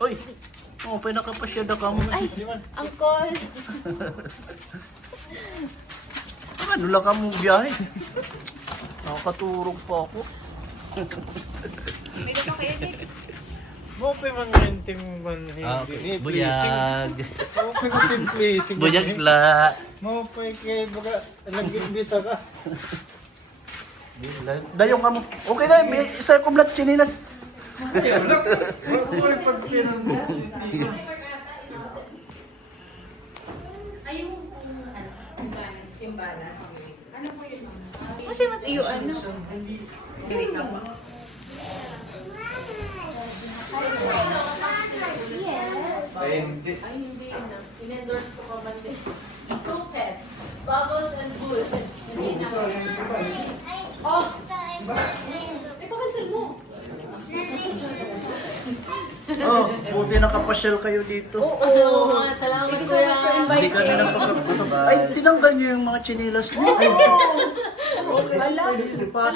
Uy! Oh, pinakapasyada ka mo. Ay, angkol. Ano lang ka mong biyahe? Nakakaturog pa ako. May pa kayo, Nick. Mo pa man renting man hindi. Buyag. Mo pa man pleasing. Buyag la. Mo pa kay baga nag-imbita ka. Dayong ka mo. Okay na, may isa kong black chinilas. Mo pag pinandas. Ayun, yung bala. Ano po yun, ma'am? Kasi matiyo, ano? Wait lang ba? Yes. Ay hindi. Ay, hindi yun na. In-endorse ko pa ba din? Two pets. Bubbles and Bull. Hindi na. Oh! Ipakancel mo. Oh, buti nakapasyal kayo dito. Oo. Salamat ko yan. Hindi ka na napagkabuto. Ay, tinanggal niyo yung mga chinilas niyo. Okay. Wala. Hindi pa.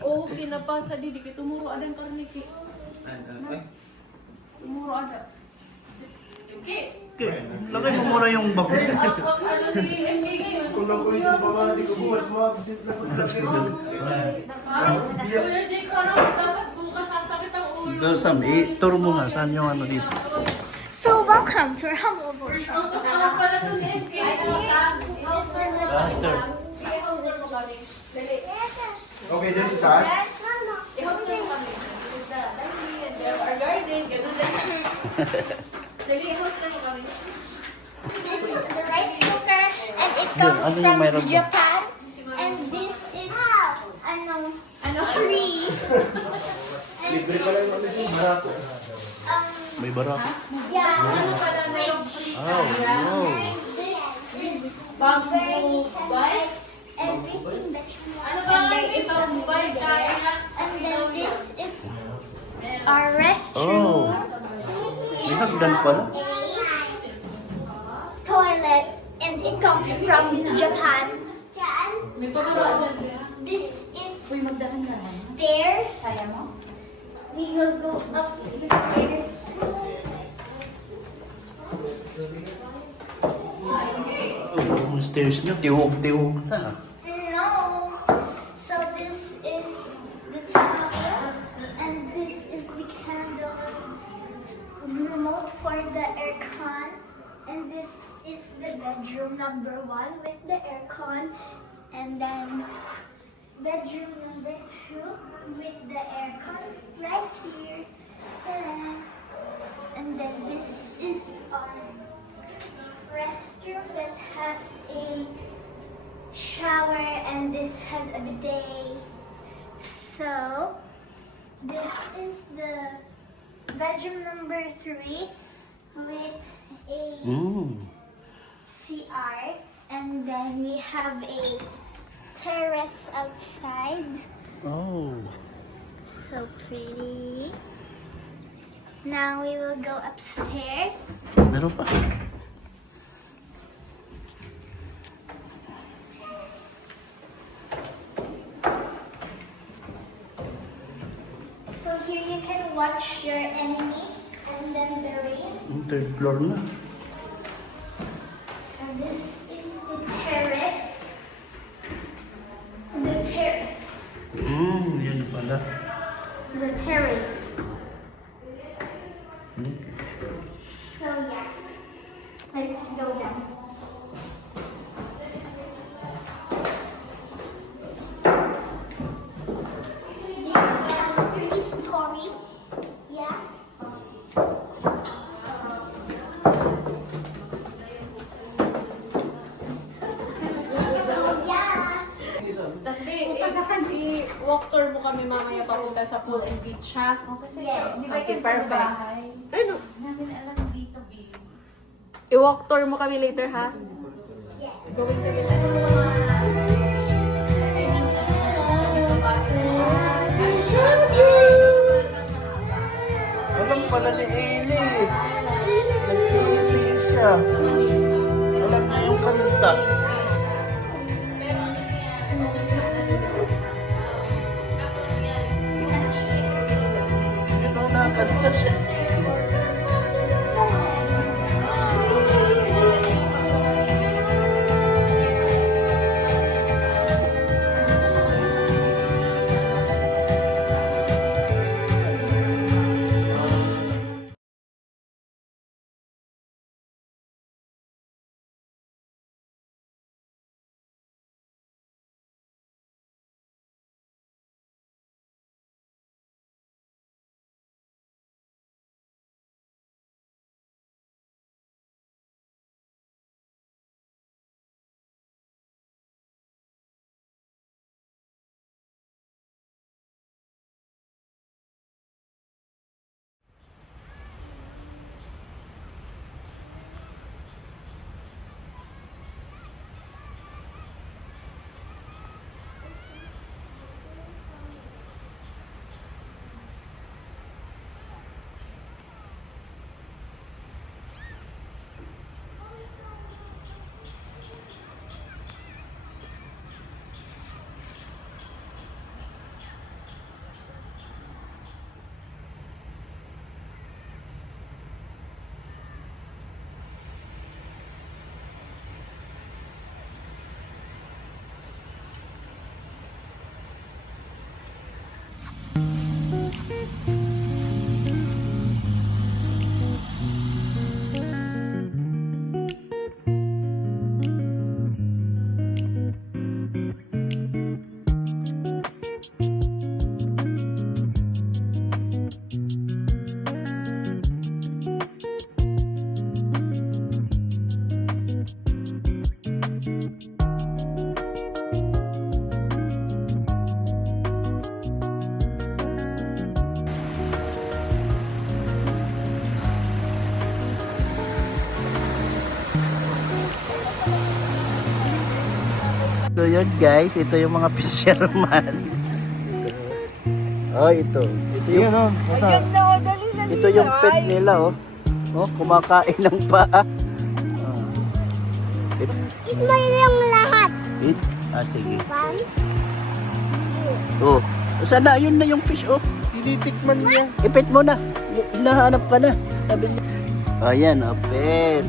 Oo, kinapasa di. Di tumuro adan karniki. Tumuro ada. Okay. Okay, lagay mo muna yung bag. Ano ni MBK? Kung ako ito baka di ko bukas mga kasi Kuya Jake, parang dapat bukas sasakit ang ulo. Sam, ituro mo nga saan yung ano dito. So welcome to our humble workshop. Ang pangalan pala ito ni MBK. Master. Okay, dyan sa taas. I-host na mo kami. This is the dining and there our garden. Ganun na yun. Dali, i-host na mo kami. This is the rice cooker, and it Yun, comes ano yung from mayroon doon? Japan. And this is ano tree. Libre ka lang ulit yung barako. May barak. Yeah. Ano pala na yung Oh, wow. This is bamboo bike? everything that you want. Ano ba nga yung isang bike kaya? And then this is our restroom. Oh, may hagdan pala. Toilet, and it comes from Japan. May pababa na. This is Uy, magdaan na. stairs. We will go up the stairs. Oh, yung stairs niyo, tiwog-tiwog na. No. So this is the tiles, and this is the candles, remote for the aircon, and this is the bedroom number 1 with the aircon, and then bedroom number 2 with the aircon right here. Ta-da. And then this is our restroom that has a shower, and this has a bidet. So this is the bedroom number 3 with a CR, and then we have a terrace outside. Oh. So pretty. Now we will go upstairs. Meron pa. So here you can watch your enemies and then the rain. Yung third floor na. So this is the terrace. Yun pala. The terrace. So yeah, let's go down. This is 3-story. Yeah. So yeah. Tapos, i-walk tour mo kami mamaya papunta sa pool and beach, ha? Yes. Okay, perfect. Ano? I-walk tour mo kami later, ha? Yeah. Gawin ka din. Alam pala ni Ailey. Nagsisil siya. Alam niya yung kanta. Yun ang nakakanta siya. So yun guys, ito yung mga fisherman. Oh, ito. Ito yung, ito yung pet nila, oh. Oh, kumakain ng paa. Oh. Eat mo yung lahat. Eat. Ah, sige. 1, 2. Oh, sana yun na yung fish, oh. Tinitikman niya. Ipit mo na. Hinahanap ka na. Sabi niya. Ayan, oh, pet.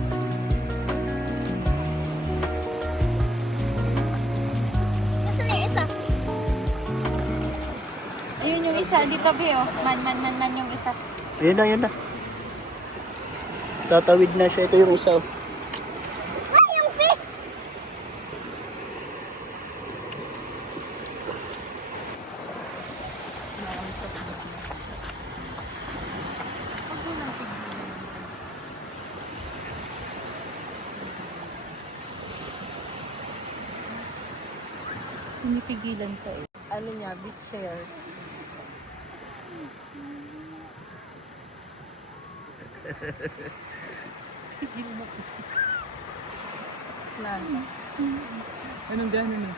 Nasaan na yung isa? Ayun yung isa, di tabi oh. Man yung isa. Ayun na, yun na. Tatawid na siya. Ito yung isa, oh. Ay, yung fish! Pinipigilan ka eh. Ano niya, beach chair. Tigil mo. Na. Anong gano'n eh?